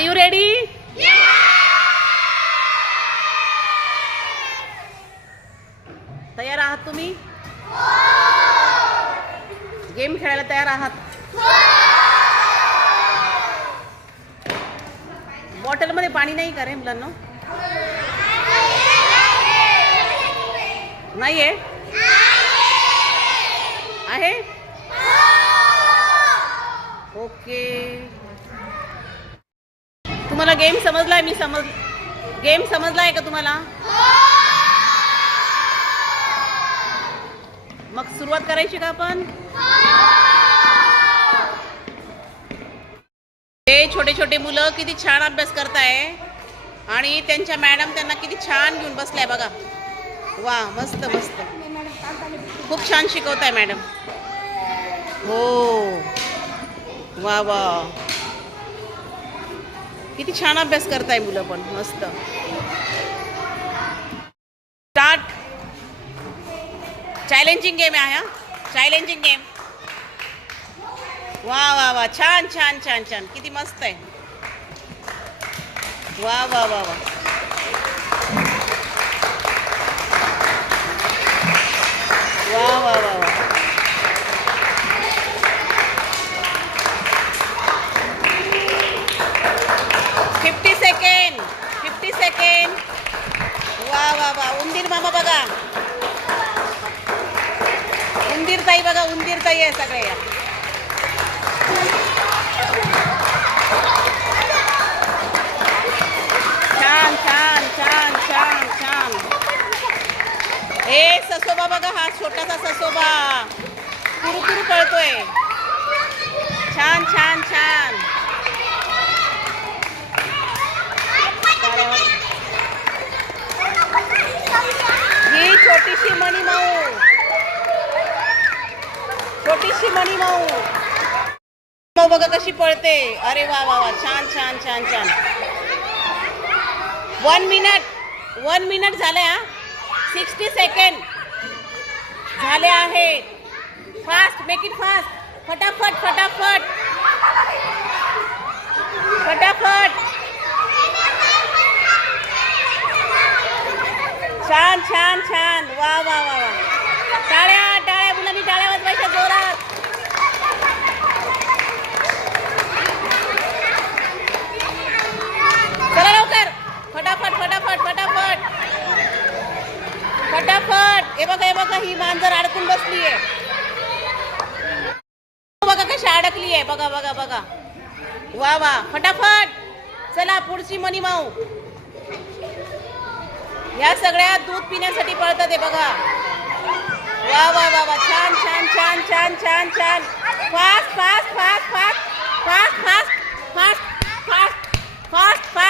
R you ready तयार आहात तुम्ही? गेम खेळायला तयार आहात? बॉटलमध्ये पाणी नाही का रे मुलांना? नाही आहे? आहे ओके तुम्हाला गेम समजलाय? मी समज गेम समजलाय का तुम्हाला? मग सुरुवात करायची का आपण? हे छोटे छोटे मुलं किती छान अभ्यास करताय. आणि त्यांच्या मॅडम त्यांना किती छान घेऊन बसलाय बघा. वा मस्त मस्त. खूप छान शिकवताय मॅडम हो. वा वा. किती छान अभ्यास करताय मुलं पण मस्त. स्टार्ट चॅलेंजिंग गेम आहे हा? चॅलेंजिंग गेम वा वा वा. छान छान छान छान. किती मस्त आहे. वा वा वा वा वा. वा वा. वा उंदीर मामा बघा. उंदीर ताई बघा उंदीर ताई आहे सगळे. या छान छान छान छान छान. ए ससोबा बघा हा छोटासा ससोबा. कुरुकुरु पळतोय. छान छान छान ही छोटीशी मणी माऊ छोटीशी मणी माऊ माऊ बघा कशी पळते. अरे वा वा वा. छान छान छान छान. वन मिनिट वन मिनिट झालं हा. सिक्स्टी सेकंड झाले आहे. फास्ट मेक इट फास्ट फटाफट फटाफट. फटाफट. छान छान छान. वा वा वा वा. टाळ्या टाळ्या मुलांनी टाळ्या वाजवायच्या जोरात चला लवकर फटाफट फटाफट फटाफट फटाफट हे बघा हे बघा ही मांजर अडकून बसली आहे हो बघा कशी अडकली आहे बघा बघा बघा. वा वा. फटाफट. चला पुढची मनी माऊ. या सगळ्या दूध पिण्यासाठी पळतात आहे बघा. वा वा वा वा. छान छान छान छान छान छान. Fast fast fast fast fast fast fast fast fast fast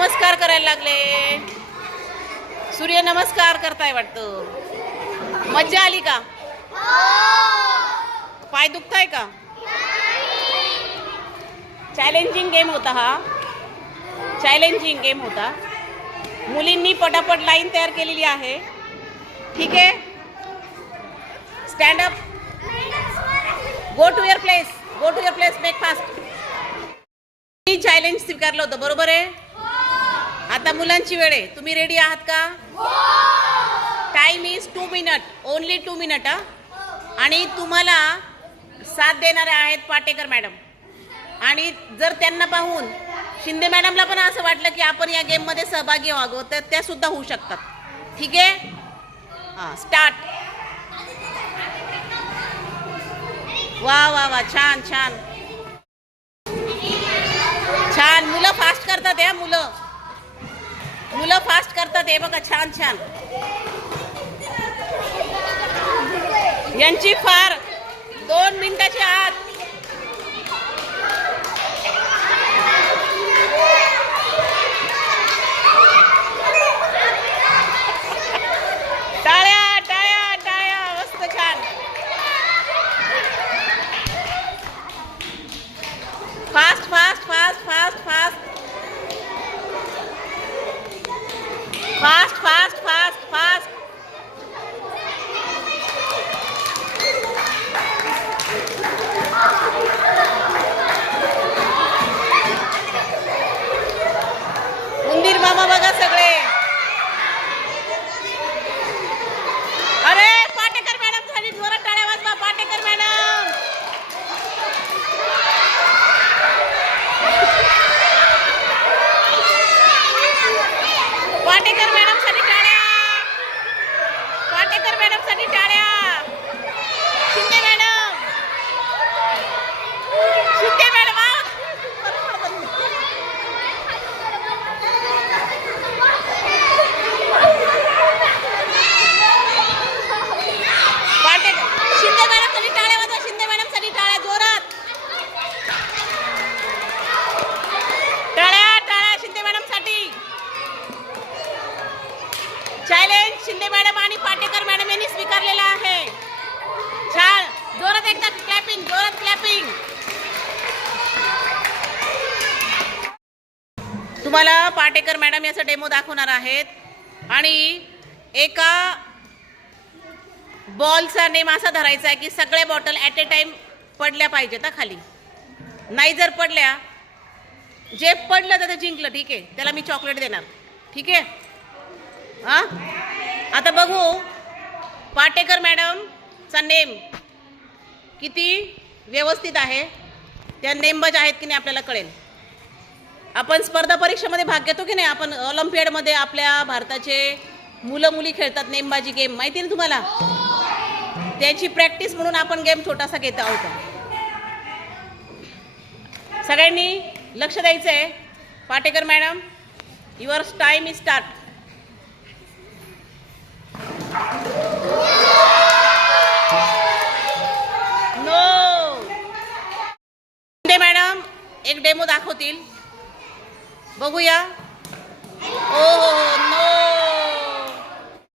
नमस्कार करायला लागले. सूर्य नमस्कार करताय वाटतं. मज्जा आली का? पाय दुखताय का? चॅलेंजिंग गेम होता हा. चॅलेंजिंग गेम होता. मुलींनी पटापट लाईन तयार केलेली आहे. ठीक आहे? Stand up go to your place go to your place breakfast me challenge स्वीकारलं होतं. बरोबर आहे? आता मुलांची वेळ आहे. तुम्ही रेडी आहात का? Time is two minute only two minute हा? आणि तुम्हाला साथ देणारे आहेत पाटेकर मॅडम. आणि जर त्यांना पाहून शिंदे मॅडमला पण असं वाटलं की आपण या गेममध्ये सहभागी व्हावं तर त्या सुद्धा होऊ शकतात. ठीक आहे? हां स्टार्ट वा वा वा. छान छान. छान. मुलं फास्ट करतात या मुलं. मुलं फास्ट करतात हे बघा छान छान. यांची फार दोन मिनिटाची तर मॅडमसाठी टाळ्या क्लॅपिंग जोरात क्लॅपिंग तुम्हाला पाटेकर मॅडम याचा डेमो दाखवणार आहेत. आणि एका बॉलचा नेम असा धरायचा आहे की सगळ्या बॉटल ॲट ए टाईम पडल्या पाहिजेत खाली. नाही जर पडल्या जे पडलं तर ते जिंकलं ठीक आहे. त्याला मी चॉकलेट देणार. ठीक आहे? हां? आता बघू. पाटेकर मॅडमचा नेम. किती व्यवस्थित आहे? त्या नेमबाज आहेत की नाही आपल्याला कळेल. आपण स्पर्धा परीक्षेमध्ये भाग घेतो की नाही? आपण ऑलिम्पियडमध्ये आपल्या भारताचे मुलं मुली खेळतात नेमबाजी गेम. माहिती आहे ना तुम्हाला? त्याची प्रॅक्टिस म्हणून आपण गेम छोटासा घेत आहोत. सगळ्यांनी लक्ष द्यायचं आहे Patekar madam your time is start. होतील बघूया. ओ हो हो.